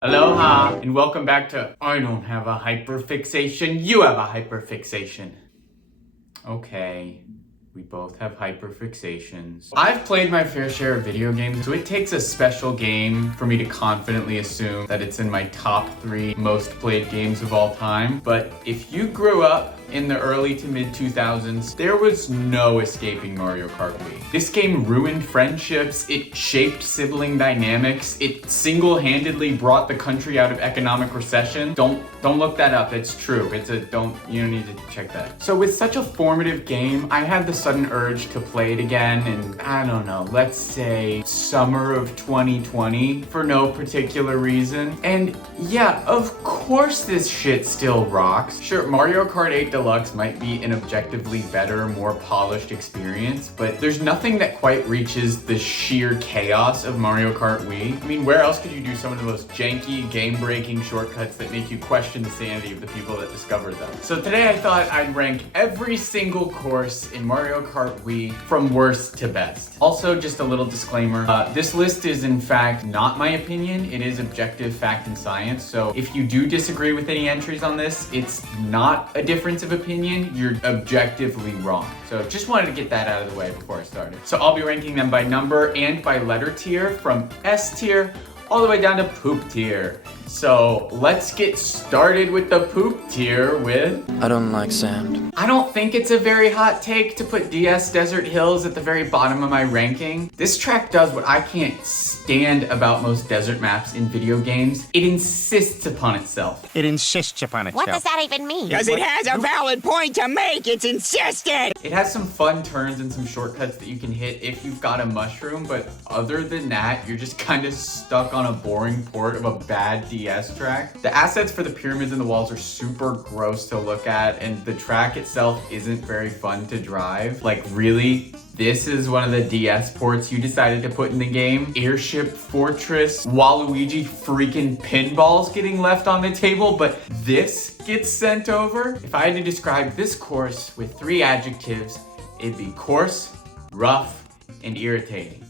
Aloha, and welcome back to I don't have a hyperfixation, you have a hyperfixation. Okay, we both have hyperfixations. I've played my fair share of video games, so it takes a special game for me to confidently assume that it's in my top 3 most played games of all time. But if you grew up in the early to mid 2000s, there was no escaping Mario Kart Wii. This game ruined friendships, it shaped sibling dynamics, it single-handedly brought the country out of economic recession. Don't look that up, it's true. You don't need to check that. So with such a formative game, I had the sudden urge to play it again in, I don't know, let's say summer of 2020 for no particular reason. And yeah, of course this shit still rocks. Sure, Mario Kart 8 Deluxe might be an objectively better, more polished experience, but there's nothing that quite reaches the sheer chaos of Mario Kart Wii. I mean, where else could you do some of the most janky, game-breaking shortcuts that make you question the sanity of the people that discovered them? So today I thought I'd rank every single course in Mario Kart Wii from worst to best. Also, just a little disclaimer, this list is in fact not my opinion, it is objective fact and science, so if you do disagree with any entries on this, it's not a difference of opinion, you're objectively wrong. So just wanted to get that out of the way before I started. So I'll be ranking them by number and by letter tier, from S tier all the way down to poop tier. So let's get started with the poop tier with... I don't like sand. I don't think it's a very hot take to put DS Desert Hills at the very bottom of my ranking. This track does what I can't stand about most desert maps in video games. It insists upon itself. It insists upon itself. What does that even mean? Because it has a valid point to make. It's insisted. It has some fun turns and some shortcuts that you can hit if you've got a mushroom, but other than that, you're just kind of stuck on a boring port of a bad DS track. The assets for the pyramids and the walls are super gross to look at, and the track itself isn't very fun to drive. Like, really? This is one of the DS ports you decided to put in the game? Airship Fortress, Waluigi freaking pinballs getting left on the table, but this gets sent over? If I had to describe this course with 3 adjectives, it'd be coarse, rough, and irritating.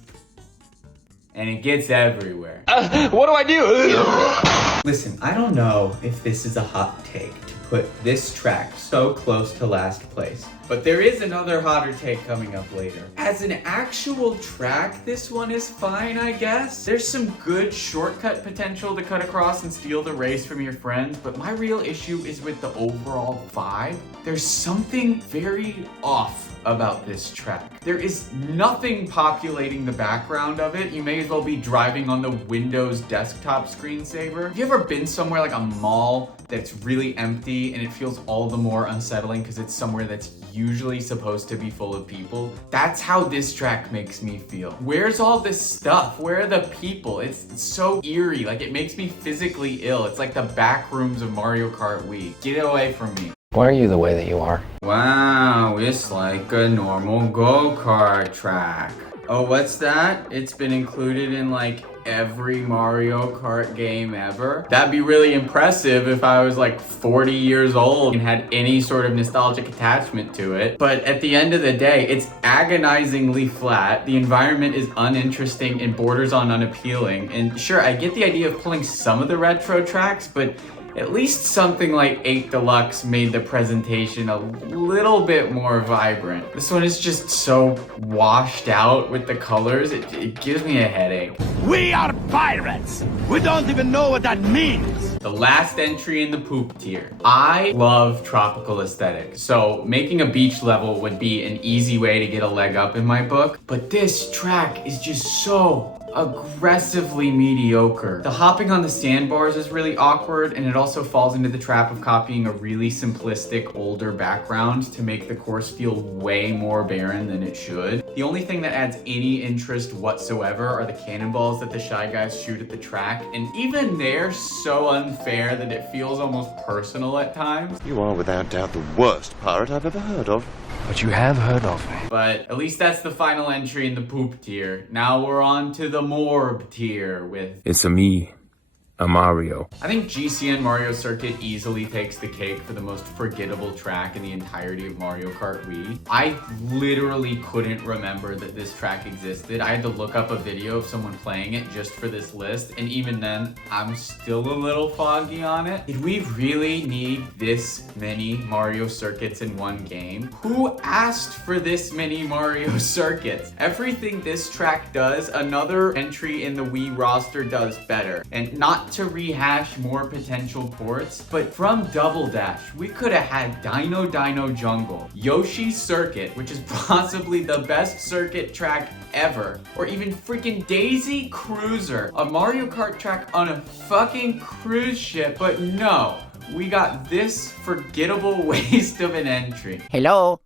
And it gets everywhere. What do I do? Listen, I don't know if this is a hot take to put this track so close to last place, but there is another hotter take coming up later. As an actual track, this one is fine, I guess. There's some good shortcut potential to cut across and steal the race from your friends, but my real issue is with the overall vibe. There's something very off about this track. There is nothing populating the background of it. You may as well be driving on the Windows desktop screensaver. Have you ever been somewhere like a mall that's really empty and it feels all the more unsettling because it's somewhere that's usually supposed to be full of people? That's how this track makes me feel. Where's all this stuff? Where are the people? It's so eerie. Like, it makes me physically ill. It's like the back rooms of Mario Kart Wii. Get away from me. Why are you the way that you are? Wow, it's like a normal go-kart track. Oh, what's that? It's been included in like every Mario Kart game ever. That'd be really impressive if I was like 40 years old and had any sort of nostalgic attachment to it. But at the end of the day, it's agonizingly flat. The environment is uninteresting and borders on unappealing. And sure, I get the idea of pulling some of the retro tracks, but at least something like 8 Deluxe made the presentation a little bit more vibrant. This one is just so washed out with the colors, it gives me a headache. We are pirates. We don't even know what that means. The last entry in the poop tier. I love tropical aesthetics, so making a beach level would be an easy way to get a leg up in my book, but this track is just so aggressively mediocre. The hopping on the sandbars is really awkward, and it also falls into the trap of copying a really simplistic older background to make the course feel way more barren than it should. The only thing that adds any interest whatsoever are the cannonballs that the Shy Guys shoot at the track, and even they're so unfair that it feels almost personal at times. You are without doubt the worst pirate I've ever heard of. But you have heard of me. But at least that's the final entry in the poop tier. Now we're on to the Morb tier with... It's a me, a Mario. I think GCN Mario Circuit easily takes the cake for the most forgettable track in the entirety of Mario Kart Wii. I literally couldn't remember that this track existed. I had to look up a video of someone playing it just for this list, and even then, I'm still a little foggy on it. Did we really need this many Mario circuits in one game? Who asked for this many Mario circuits? Everything this track does, another entry in the Wii roster does better. And not to rehash more potential ports, but from Double Dash, we could have had Dino Dino Jungle, Yoshi's Circuit, which is possibly the best circuit track ever, or even freaking Daisy Cruiser, a Mario Kart track on a fucking cruise ship, but no, we got this forgettable waste of an entry. Hello?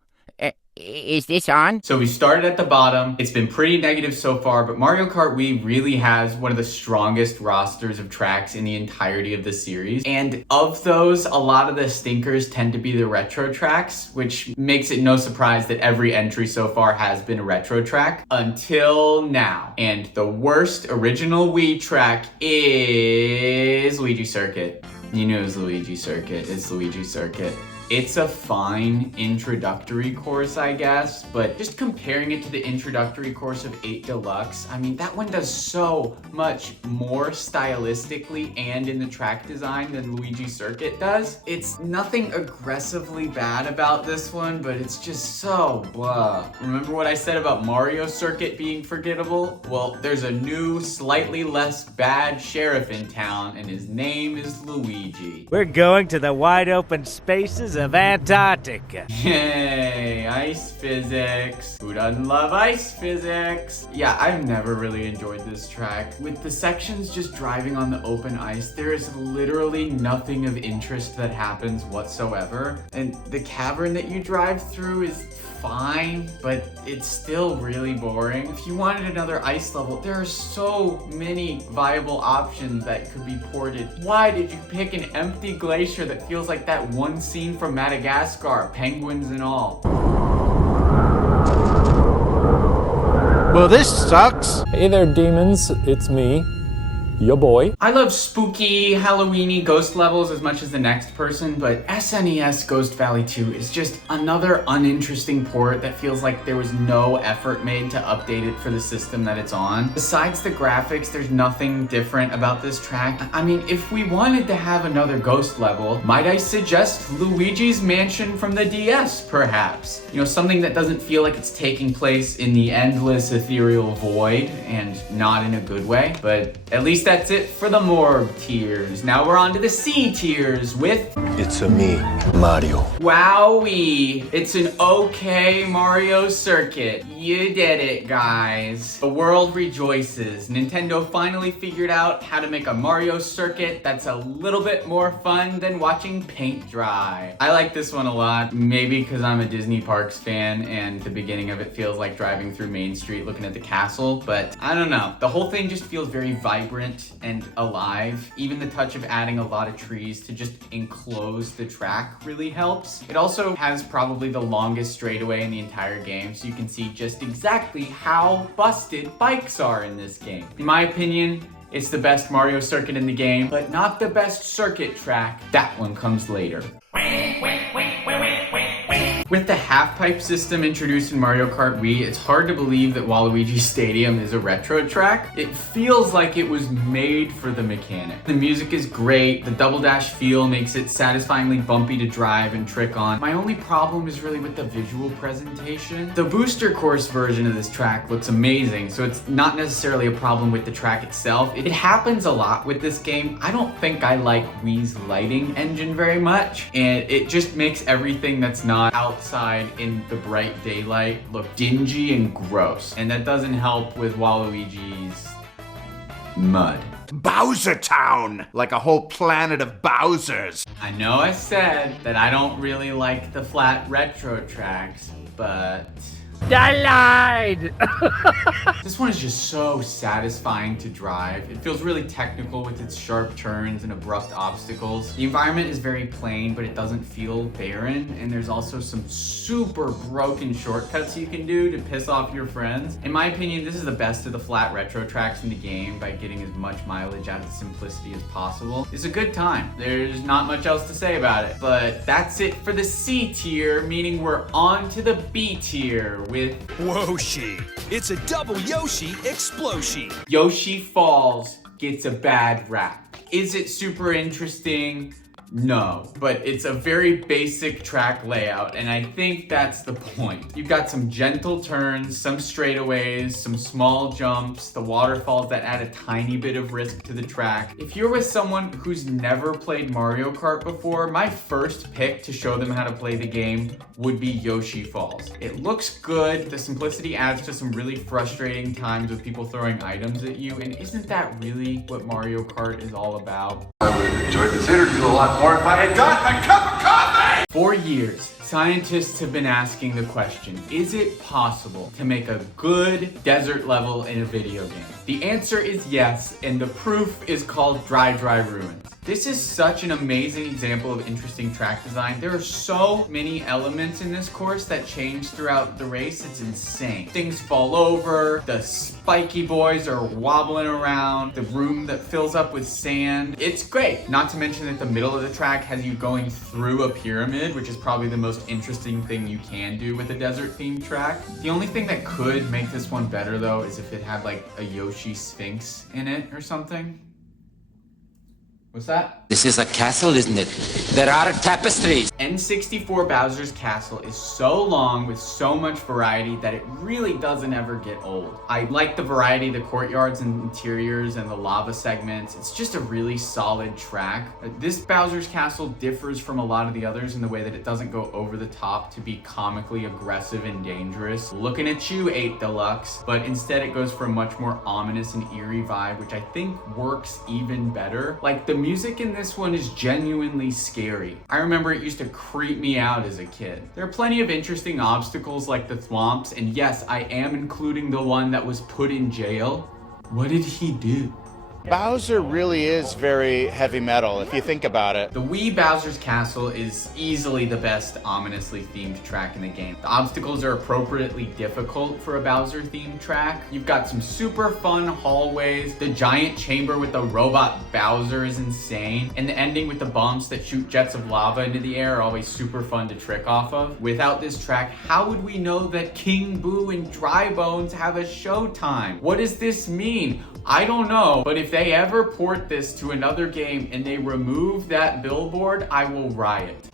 Is this on? So we started at the bottom. It's been pretty negative so far, but Mario Kart Wii really has one of the strongest rosters of tracks in the entirety of the series. And of those, a lot of the stinkers tend to be the retro tracks, which makes it no surprise that every entry so far has been a retro track until now. And the worst original Wii track is Luigi Circuit. You knew it was Luigi Circuit. It's Luigi Circuit. It's a fine introductory course, I guess, but just comparing it to the introductory course of 8 Deluxe, I mean, that one does so much more stylistically and in the track design than Luigi Circuit does. It's nothing aggressively bad about this one, but it's just so blah. Remember what I said about Mario Circuit being forgettable? Well, there's a new, slightly less bad sheriff in town, and his name is Luigi. We're going to the wide open spaces of Antarctica. Yay, ice physics. Who doesn't love ice physics? Yeah, I've never really enjoyed this track. With the sections just driving on the open ice, there is literally nothing of interest that happens whatsoever. And the cavern that you drive through is fine, but it's still really boring. If you wanted another ice level, there are so many viable options that could be ported. Why did you pick an empty glacier that feels like that one scene from Madagascar, penguins and all? Well, this sucks. Hey there, demons. It's me, your boy. I love spooky, Halloweeny ghost levels as much as the next person, but SNES Ghost Valley 2 is just another uninteresting port that feels like there was no effort made to update it for the system that it's on. Besides the graphics, there's nothing different about this track. I mean, if we wanted to have another ghost level, might I suggest Luigi's Mansion from the DS, perhaps? You know, something that doesn't feel like it's taking place in the endless ethereal void, and not in a good way, but at least that's it for the Morb tiers. Now we're on to the C tiers with... It's a me, Mario. Wowie! It's an okay Mario Circuit. You did it, guys. The world rejoices. Nintendo finally figured out how to make a Mario Circuit that's a little bit more fun than watching paint dry. I like this one a lot, maybe because I'm a Disney Parks fan and the beginning of it feels like driving through Main Street looking at the castle, but I don't know. The whole thing just feels very vibrant and alive. Even the touch of adding a lot of trees to just enclose the track really helps. It also has probably the longest straightaway in the entire game, so you can see just exactly how busted bikes are in this game. In my opinion, it's the best Mario Circuit in the game, but not the best circuit track. That one comes later. With the half-pipe system introduced in Mario Kart Wii, it's hard to believe that Waluigi Stadium is a retro track. It feels like it was made for the mechanic. The music is great, the double dash feel makes it satisfyingly bumpy to drive and trick on. My only problem is really with the visual presentation. The booster course version of this track looks amazing, so it's not necessarily a problem with the track itself. It happens a lot with this game. I don't think I like Wii's lighting engine very much, and it just makes everything that's not outside in the bright daylight look dingy and gross. And that doesn't help with Waluigi's mud. Bowser Town! Like a whole planet of Bowsers. I know I said that I don't really like the flat retro tracks, but I lied! This one is just so satisfying to drive. It feels really technical with its sharp turns and abrupt obstacles. The environment is very plain, but it doesn't feel barren. And there's also some super broken shortcuts you can do to piss off your friends. In my opinion, this is the best of the flat retro tracks in the game by getting as much mileage out of the simplicity as possible. It's a good time. There's not much else to say about it. But that's it for the C tier, meaning we're on to the B tier with Woshi. It's a double Yoshi explosion. Yoshi Falls gets a bad rap. Is it super interesting? No, but it's a very basic track layout, and I think that's the point. You've got some gentle turns, some straightaways, some small jumps, the waterfalls that add a tiny bit of risk to the track. If you're with someone who's never played Mario Kart before, my first pick to show them how to play the game would be Yoshi Falls. It looks good, the simplicity adds to some really frustrating times with people throwing items at you, and isn't that really what Mario Kart is all about? I would have enjoyed this interview a lot more if I had got my cup of coffee! For years, scientists have been asking the question, is it possible to make a good desert level in a video game? The answer is yes, and the proof is called Dry Ruins. This is such an amazing example of interesting track design. There are so many elements in this course that change throughout the race, it's insane. Things fall over, the spiky boys are wobbling around, the room that fills up with sand. It's great. Not to mention that the middle of the track has you going through a pyramid, which is probably the most interesting thing you can do with a desert themed track. The only thing that could make this one better though is if it had like a Yoshi Sphinx in it or something. What's that? This is a castle, isn't it? There are tapestries. N64 Bowser's Castle is so long with so much variety that it really doesn't ever get old. I like the variety of the courtyards and interiors and the lava segments. It's just a really solid track. This Bowser's Castle differs from a lot of the others in the way that it doesn't go over the top to be comically aggressive and dangerous. Looking at you, 8 Deluxe, but instead it goes for a much more ominous and eerie vibe, which I think works even better. Like the music in this one is genuinely scary. I remember it used to creep me out as a kid. There are plenty of interesting obstacles like the thwomps, and yes, I am including the one that was put in jail. What did he do? Bowser really is very heavy metal, if you think about it. The Wii Bowser's Castle is easily the best ominously themed track in the game. The obstacles are appropriately difficult for a Bowser themed track. You've got some super fun hallways. The giant chamber with the robot Bowser is insane. And the ending with the bumps that shoot jets of lava into the air are always super fun to trick off of. Without this track, how would we know that King Boo and Dry Bones have a showtime? What does this mean? I don't know, but if they ever port this to another game and they remove that billboard, I will riot.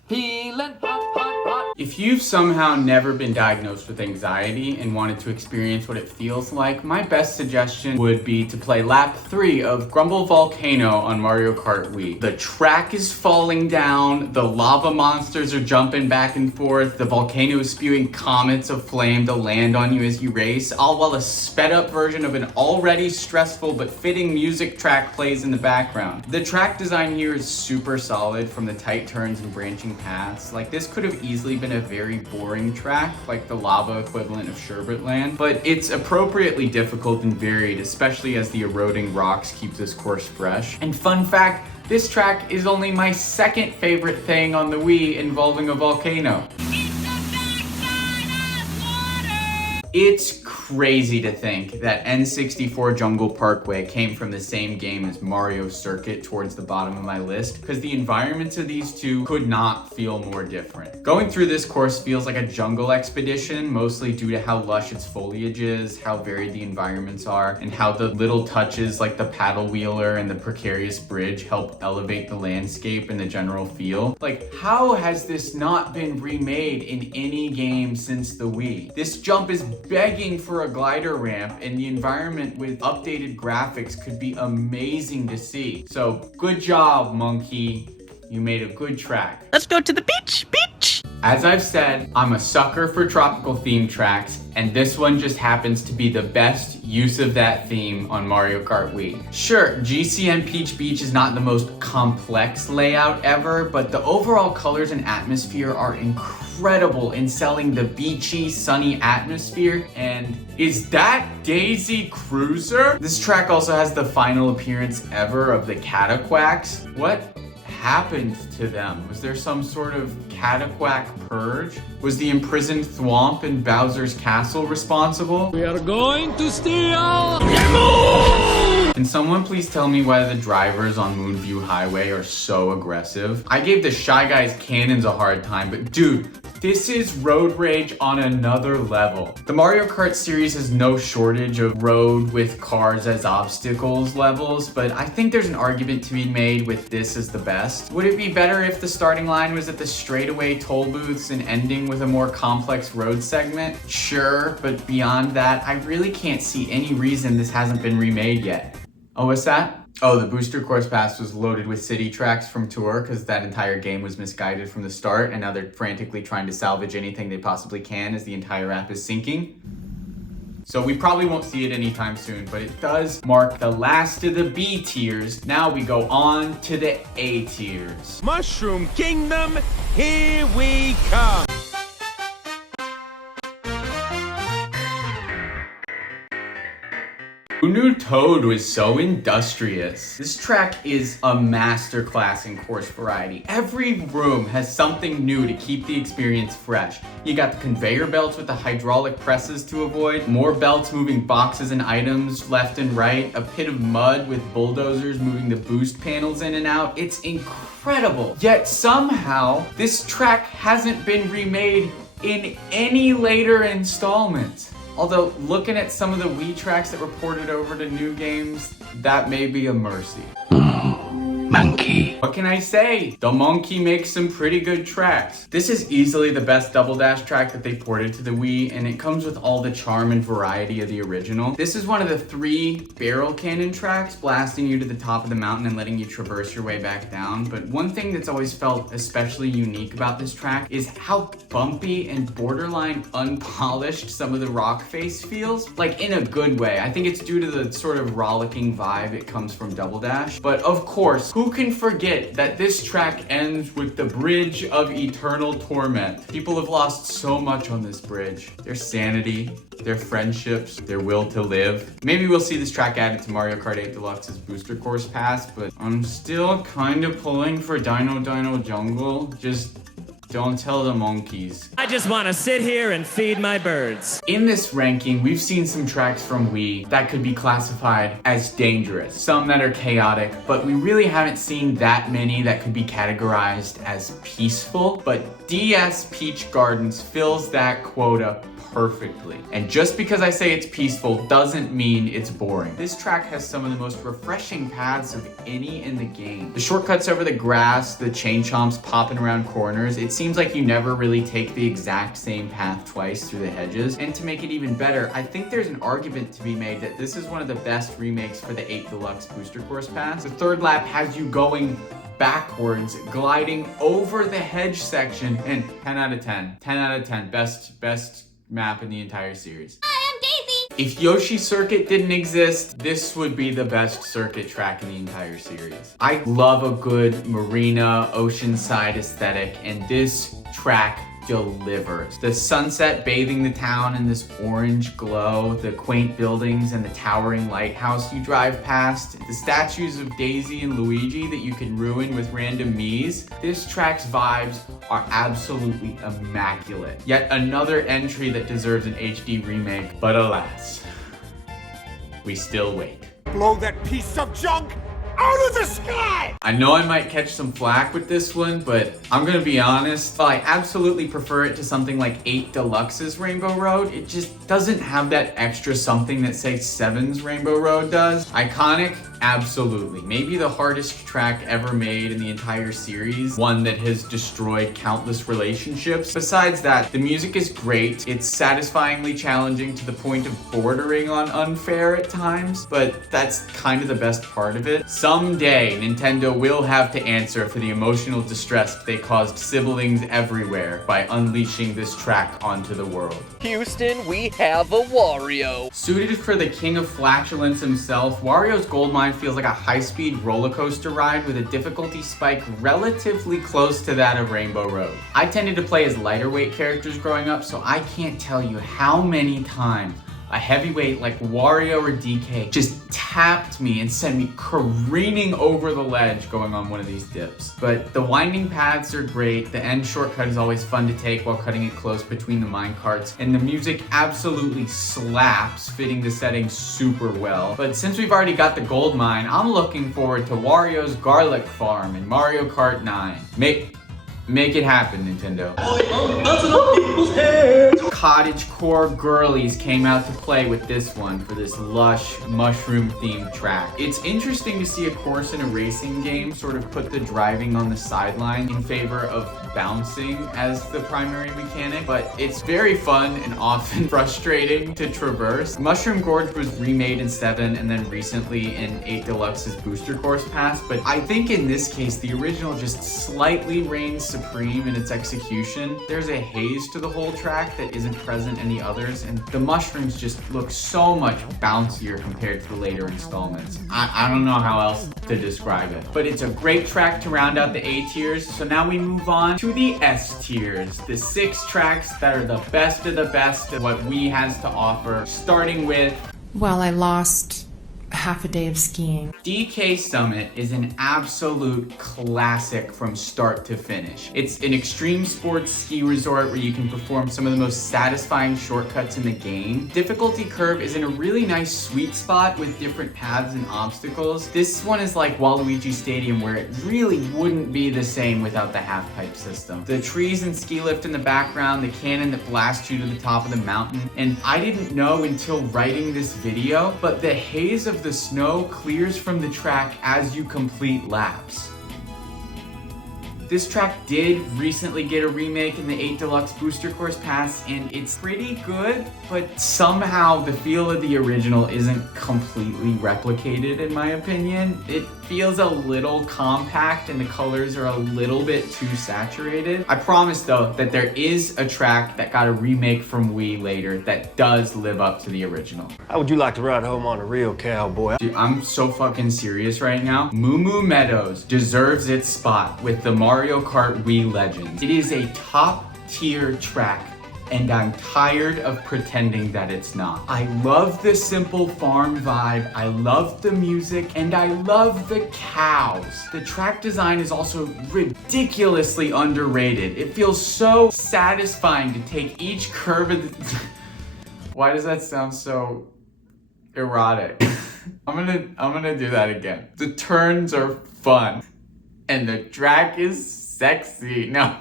If you've somehow never been diagnosed with anxiety and wanted to experience what it feels like, my best suggestion would be to play lap 3 of Grumble Volcano on Mario Kart Wii. The track is falling down, the lava monsters are jumping back and forth, the volcano is spewing comets of flame to land on you as you race, all while a sped up version of an already stressful but fitting music track plays in the background. The track design here is super solid, from the tight turns and branching paths. Like, this could have easily been a very boring track, like the lava equivalent of Sherbet Land, but it's appropriately difficult and varied, especially as the eroding rocks keep this course fresh. And fun fact, this track is only my second favorite thing on the Wii involving a volcano. It's crazy to think that N64 Jungle Parkway came from the same game as Mario Circuit towards the bottom of my list, because the environments of these two could not feel more different. Going through this course feels like a jungle expedition, mostly due to how lush its foliage is, how varied the environments are, and how the little touches like the paddle wheeler and the precarious bridge help elevate the landscape and the general feel. Like, how has this not been remade in any game since the Wii? This jump is begging for a glider ramp, and the environment with updated graphics could be amazing to see. So good job, Monkey. You made a good track. Let's go to the beach. As I've said, I'm a sucker for tropical theme tracks, and this one just happens to be the best use of that theme on Mario Kart Wii. Sure, GCN Peach Beach is not the most complex layout ever, but the overall colors and atmosphere are incredible. incredible in selling the beachy, sunny atmosphere. And is that Daisy Cruiser? This track also has the final appearance ever of the Cataquacks. What happened to them? Was there some sort of Cataquack purge? Was the imprisoned Thwomp in Bowser's castle responsible? We are going to steal! Can someone please tell me why the drivers on Moonview Highway are so aggressive? I gave the Shy Guys cannons a hard time, but dude, this is road rage on another level. The Mario Kart series has no shortage of road with cars as obstacles levels, but I think there's an argument to be made with this as the best. Would it be better if the starting line was at the straightaway toll booths and ending with a more complex road segment? Sure, but beyond that, I really can't see any reason this hasn't been remade yet. Oh, what's that? Oh, the Booster Course Pass was loaded with city tracks from Tour because that entire game was misguided from the start, and now they're frantically trying to salvage anything they possibly can as the entire app is sinking. So we probably won't see it anytime soon, but it does mark the last of the B tiers. Now we go on to the A tiers. Mushroom Kingdom, here we come. Who knew Toad was so industrious? This track is a masterclass in course variety. Every room has something new to keep the experience fresh. You got the conveyor belts with the hydraulic presses to avoid, more belts moving boxes and items left and right, a pit of mud with bulldozers moving the boost panels in and out. It's incredible. Yet somehow, this track hasn't been remade in any later installment. Although, looking at some of the Wii tracks that were ported over to new games, that may be a mercy. Monkey. What can I say? The monkey makes some pretty good tracks. This is easily the best Double Dash track that they ported to the Wii, and it comes with all the charm and variety of the original. This is one of the 3 barrel cannon tracks, blasting you to the top of the mountain and letting you traverse your way back down. But one thing that's always felt especially unique about this track is how bumpy and borderline unpolished some of the rock face feels. Like, in a good way. I think it's due to the sort of rollicking vibe it comes from Double Dash. But of course, who can forget that this track ends with the Bridge of Eternal Torment? People have lost so much on this bridge. Their sanity, their friendships, their will to live. Maybe we'll see this track added to Mario Kart 8 Deluxe's Booster Course Pass, but I'm still kind of pulling for Dino Dino Jungle. Just don't tell the monkeys. I just want to sit here and feed my birds. In this ranking, we've seen some tracks from Wii that could be classified as dangerous, some that are chaotic, but we really haven't seen that many that could be categorized as peaceful. But DS Peach Gardens fills that quota perfectly. And just because I say it's peaceful doesn't mean it's boring. This track has some of the most refreshing paths of any in the game. The shortcuts over the grass, the chain chomps popping around corners, it seems like you never really take the exact same path twice through the hedges. And to make it even better, I think there's an argument to be made that this is one of the best remakes for the 8 Deluxe Booster Course Pass. The third lap has you going backwards, gliding over the hedge section, and 10 out of 10. 10 out of 10. Best map in the entire series. Hi, I'm Daisy! If Yoshi Circuit didn't exist, this would be the best circuit track in the entire series. I love a good marina, oceanside aesthetic, and this track delivers. The sunset bathing the town in this orange glow, the quaint buildings and the towering lighthouse you drive past, the statues of Daisy and Luigi that you can ruin with random Miis. This track's vibes are absolutely immaculate. Yet another entry that deserves an HD remake, but alas, we still wait. Blow that piece of junk out of the sky! I know I might catch some flack with this one, but I'm gonna be honest, while I absolutely prefer it to something like 8 Deluxe's Rainbow Road, it just doesn't have that extra something that, say, 7's Rainbow Road does. Iconic? Absolutely. Maybe the hardest track ever made in the entire series, one that has destroyed countless relationships. Besides that, the music is great. It's satisfyingly challenging to the point of bordering on unfair at times, but that's kind of the best part of it. Someday, Nintendo will have to answer for the emotional distress they caused siblings everywhere by unleashing this track onto the world. Houston, we have a Wario. Suited for the king of flatulence himself, Wario's Goldmine design feels like a high-speed roller coaster ride with a difficulty spike relatively close to that of Rainbow Road. I tended to play as lighter weight characters growing up, so I can't tell you how many times a heavyweight like Wario or DK just tapped me and sent me careening over the ledge going on one of these dips. But the winding paths are great, the end shortcut is always fun to take while cutting it close between the mine carts, and the music absolutely slaps, fitting the setting super well. But since we've already got the gold mine, I'm looking forward to Wario's Garlic Farm in Mario Kart 9. Make it happen, Nintendo. Cottagecore girlies came out to play with this one for this lush mushroom themed track. It's interesting to see a course in a racing game sort of put the driving on the sideline in favor of bouncing as the primary mechanic, but it's very fun and often frustrating to traverse. Mushroom Gorge was remade in 7 and then recently in 8 Deluxe's Booster Course Pass, but I think in this case the original just slightly reigns supreme in its execution. There's a haze to the whole track that isn't present in the others, and the mushrooms just look so much bouncier compared to the later installments. I don't know how else to describe it, but it's a great track to round out the A tiers. So now we move on to the S tiers, the 6 tracks that are the best of the best of what Wii has to offer, starting with, well, I lost half a day of skiing. DK Summit is an absolute classic from start to finish. It's an extreme sports ski resort where you can perform some of the most satisfying shortcuts in the game. Difficulty curve is in a really nice sweet spot with different paths and obstacles. This one is like Waluigi Stadium, where it really wouldn't be the same without the half pipe system. The trees and ski lift in the background, the cannon that blasts you to the top of the mountain, and I didn't know until writing this video, but the haze of the snow clears from the track as you complete laps. This track did recently get a remake in the 8 Deluxe Booster Course Pass, and it's pretty good, but somehow the feel of the original isn't completely replicated in my opinion. It feels a little compact and the colors are a little bit too saturated. I promise though that there is a track that got a remake from Wii later that does live up to the original. How would you like to ride home on a real cowboy? Dude, I'm so fucking serious right now. Moo Moo Meadows deserves its spot with the Mario Kart Wii Legends. It is a top tier track, and I'm tired of pretending that it's not. I love the simple farm vibe, I love the music, and I love the cows. The track design is also ridiculously underrated. It feels so satisfying to take each curve of the... Why does that sound so erotic? I'm gonna do that again. The turns are fun, and the track is sexy. No.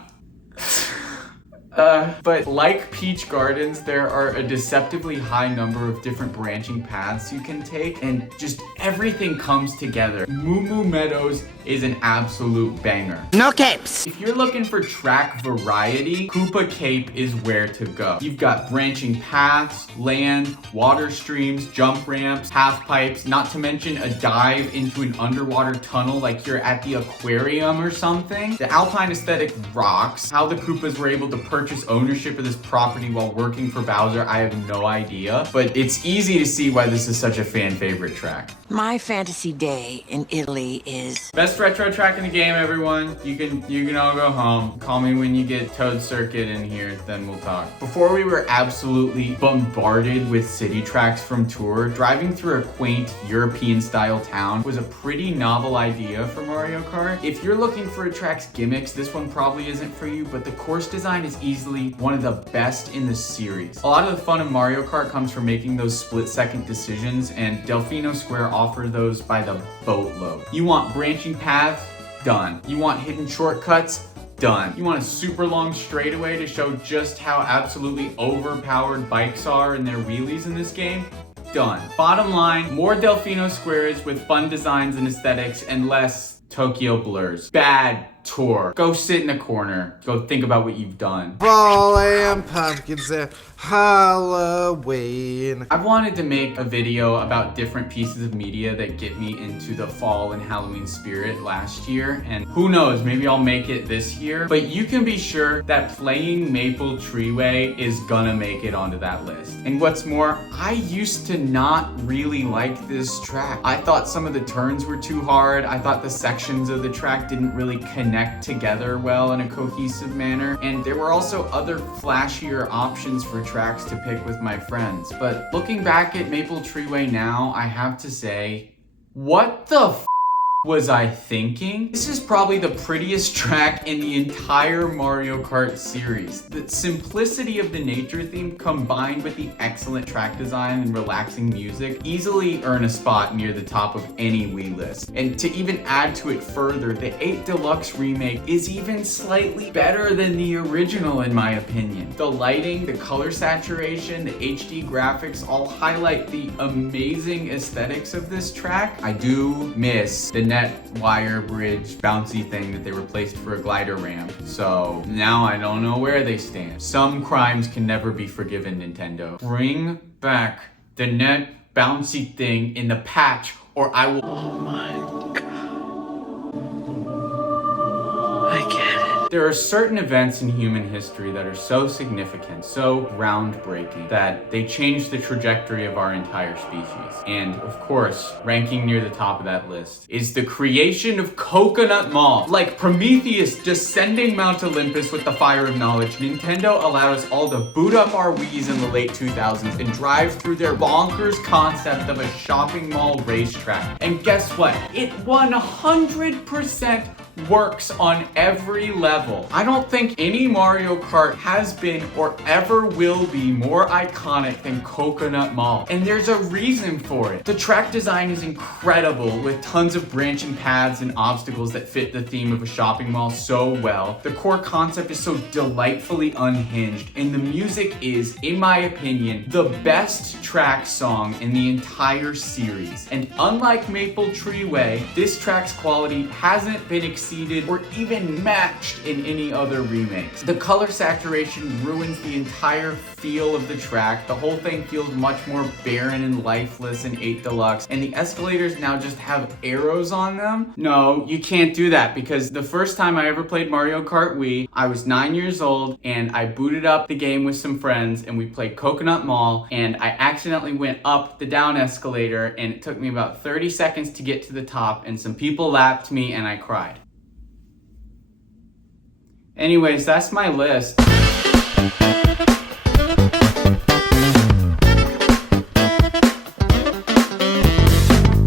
But like Peach Gardens, there are a deceptively high number of different branching paths you can take, and just everything comes together. Moo Moo Meadows is an absolute banger. No capes. If you're looking for track variety, Koopa Cape is where to go. You've got branching paths, land, water streams, jump ramps, half pipes, not to mention a dive into an underwater tunnel like you're at the aquarium or something. The Alpine aesthetic rocks. How the Koopas were able to purchase ownership of this property while working for Bowser, I have no idea, but it's easy to see why this is such a fan favorite track. My fantasy day in Italy is... Best retro track in the game, everyone. You can all go home. Call me when you get Toad Circuit in here, then we'll talk. Before we were absolutely bombarded with city tracks from Tour, driving through a quaint European-style town was a pretty novel idea for Mario Kart. If you're looking for a track's gimmicks, this one probably isn't for you, but the course design is easily one of the best in the series. A lot of the fun of Mario Kart comes from making those split-second decisions, and Delfino Square offers those by the boatload. You want branching paths? Done. You want hidden shortcuts? Done. You want a super long straightaway to show just how absolutely overpowered bikes are in their wheelies in this game? Done. Bottom line, more Delfino Squares with fun designs and aesthetics and less Tokyo blurs. Bad tour. Go sit in the corner. Go think about what you've done. Fall and pumpkins and Halloween. I've wanted to make a video about different pieces of media that get me into the fall and Halloween spirit last year, and who knows, maybe I'll make it this year. But you can be sure that playing Maple Treeway is gonna make it onto that list. And what's more, I used to not really like this track. I thought some of the turns were too hard. I thought the sections of the track didn't really connect together well in a cohesive manner. And there were also other flashier options for tracks to pick with my friends. But looking back at Maple Treeway now, I have to say, what the was I thinking? This is probably the prettiest track in the entire Mario Kart series. The simplicity of the nature theme combined with the excellent track design and relaxing music easily earn a spot near the top of any Wii list. And to even add to it further, the 8 Deluxe remake is even slightly better than the original in my opinion. The lighting, the color saturation, the HD graphics all highlight the amazing aesthetics of this track. I do miss the net wire bridge bouncy thing that they replaced for a glider ramp. So now I don't know where they stand. Some crimes can never be forgiven, Nintendo. Bring back the net bouncy thing in the patch or I will— Oh my God. I get it. There are certain events in human history that are so significant, so groundbreaking, that they change the trajectory of our entire species. And of course, ranking near the top of that list is the creation of Coconut Mall. Like Prometheus descending Mount Olympus with the fire of knowledge, Nintendo allowed us all to boot up our Wiis in the late 2000s and drive through their bonkers concept of a shopping mall racetrack. And guess what? It 100% works on every level. I don't think any Mario Kart has been or ever will be more iconic than Coconut Mall. And there's a reason for it. The track design is incredible with tons of branching paths and obstacles that fit the theme of a shopping mall so well. The core concept is so delightfully unhinged, and the music is, in my opinion, the best track song in the entire series. And unlike Maple Treeway, this track's quality hasn't been exceeded or even matched in any other remakes. The color saturation ruins the entire feel of the track. The whole thing feels much more barren and lifeless in 8 Deluxe, and the escalators now just have arrows on them. No, you can't do that, because the first time I ever played Mario Kart Wii, I was 9 years old, and I booted up the game with some friends, and we played Coconut Mall, and I accidentally went up the down escalator, and it took me about 30 seconds to get to the top, and some people lapped me, and I cried. Anyways, that's my list.